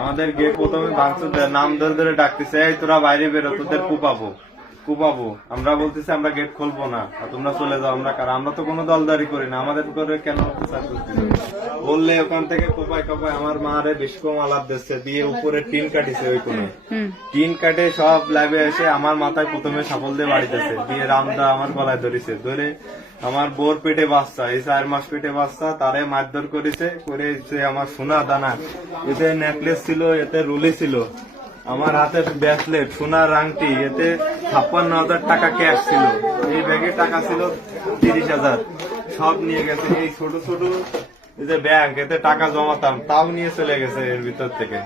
আমাদের গেট প্রথমে ভাঙচুর দেয়, নাম ধরে ধরে ডাকতেছে, এই তোরা বাইরে বেরো, তোদের কুপাবো। আমরা বলতেছি আমরা গেট খুলবো না, তোমরা চলে যাও। আমরা তো কোনো দলদারি করি না, আমাদের করে কেন বললে ওখান থেকে কোপায় আমার মারে বেশ কম আলাপ দিচ্ছে, দিয়ে উপরে টিন কাটিছে। ওই কোণে টিন কাটে সব ল্যাবে এসে আমার মাথায় প্রথমে সাফল দিয়ে বাড়িতেছে, দিয়ে রামদা আমার গলায় ধরেছে, ধরে আমার বোর পেটে বাচ্চা, এই 4 মাস পেটে বাচ্চা, তারে মারধর করেছে। করে আমার সোনা দানা, এতে নেকলেস ছিল, এতে রুলি ছিল, আমার হাতের ব্রেসলেট, সোনার আংটি, এতে 56,000 টাকা ক্যাশ ছিল, এই ব্যাগে টাকা ছিল 30,000, সব নিয়ে গেছে। এই ছোট ছোট এই যে ব্যাংক, এতে টাকা জমাতাম, তাও নিয়ে চলে গেছে এর ভিতর থেকে।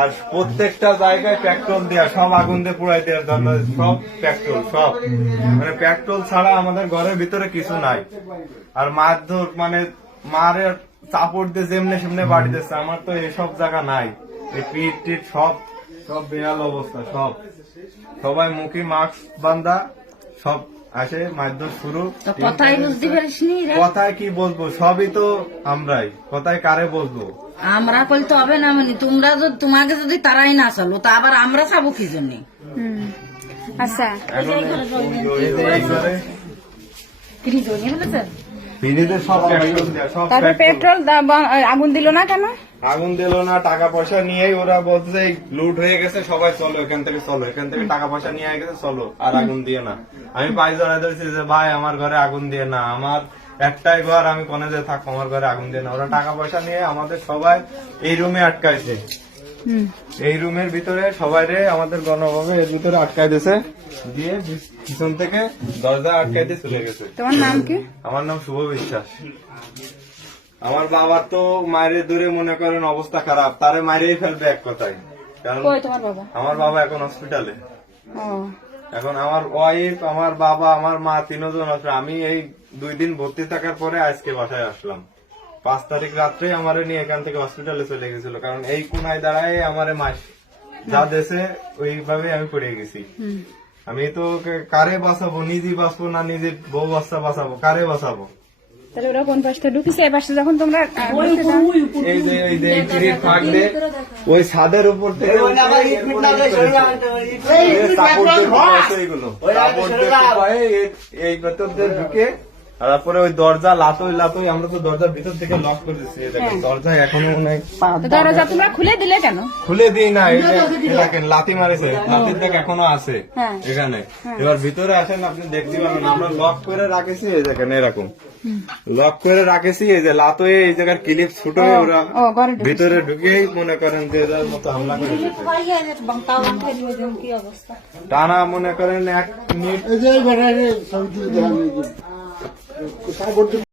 আর প্রত্যেকটা জায়গায় পেট্রোল দেওয়া, সব আগুন দিয়ে পুড়াই দেওয়ার জন্য, সব পেট্রোল, সব মানে পেট্রোল ছাড়া আমাদের ঘরের ভিতরে কিছু নাই। আর মারধর মানে মারে চাপড় দিয়ে যেমনে সেমনে বাড়ি দিচ্ছে, আমার তো এসব জায়গা নাই। এই পিঠ টিট সব বেহাল অবস্থা, সবাই মুখে মাস্ক বান্ধা, সব আসে মারধর শুরু। কথায় কি বলবো, সবই তো আমরাই, কথায় কারে বলবো? আমরা বলতে হবে না, মানে তোমরা তোমাকে যদি তারাই না চলো, তা আবার আমরা চাবো কি জন্য? আচ্ছা, তারপর পেট্রোল আগুন দিল না কেন? আগুন দিল না, টাকা পয়সা নিয়ে ওরা বলছে লুট হয়ে গেছে, সবাই চলো এখান থেকে, টাকা পয়সা নিয়ে গেছে, চলো, আর আগুন দিয়ে না। আমি পায়ে জড়াই ধরেছি যে ভাই আমার ঘরে আগুন দিয়ে না, আমার একটাই ঘর, আমি কোনে যে থাকবো, আমার ঘরে আগুন দিয়ে না। ওরা টাকা পয়সা নিয়ে আমাদের সবাই এই রুমে আটকাইছে, এই রুমের ভিতরে সবাই রে আমাদের গণভাবে এর ভিতরে আটকাই দিয়েছে, দিয়ে পিছন থেকে দরজা আটকাই দিয়ে চলে গেছে। তোমার নাম কি? আমার নাম শুভ বিশ্বাস। আমার বাবার তো মায়ের দূরে মনে করেন অবস্থা খারাপ, তারে মারিয়েই ফেলবে এক কথায়। কারণ আমার বাবা এখন হসপিটালে, এখন আমার ওয়াইফ, আমার বাবা, আমার মা, 3 জন আছে। আমি এই 2 দিন ভর্তি থাকার পরে আজকে বাসায় আসলাম। 5 তারিখ রাত্রে আমারে নিয়ে এখান থেকে হসপিটালে চলে গেছিল, কারণ এই কোনায় দাঁড়ায় আমারে মাস যা দেশে ওইভাবে আমি পড়ে গেছি। আমি তো কারে বাঁচাবো, নিজেই বাঁচবো না, নিজের বউ বাচ্চা বাঁচাবো, কারে বাঁচাবো? তাহলে ওরা কোন পাশটা ঢুকেছে? এই পাশে যখন তোমরা ওই ছাদের উপর থেকে এই ভেতর দিয়ে ঢুকে, তারপরে ওই দরজা লাতই আমরা তো দরজার ভিতর থেকে লক করে দিচ্ছি। দরজা এখনো দরজা তোমরা খুলে দিলে কেন? খুলে দিই না, দেখেন লাথি মারেছে, লাথির দাগ এখনো আছে এখানে। এবার ভিতরে আসেন, আপনি দেখতে পাবেন আমরা লক করে রাখেছি, এই দেখেন এরকম লক করে রাখেছি। এই যে লাত হয়ে এই জায়গার ক্লিপ ছুট হয়ে ওরা ভিতরে ঢুকেই মনে করেন যে যার মতো হামলা করে টানা মনে করেন 1 মিনিট।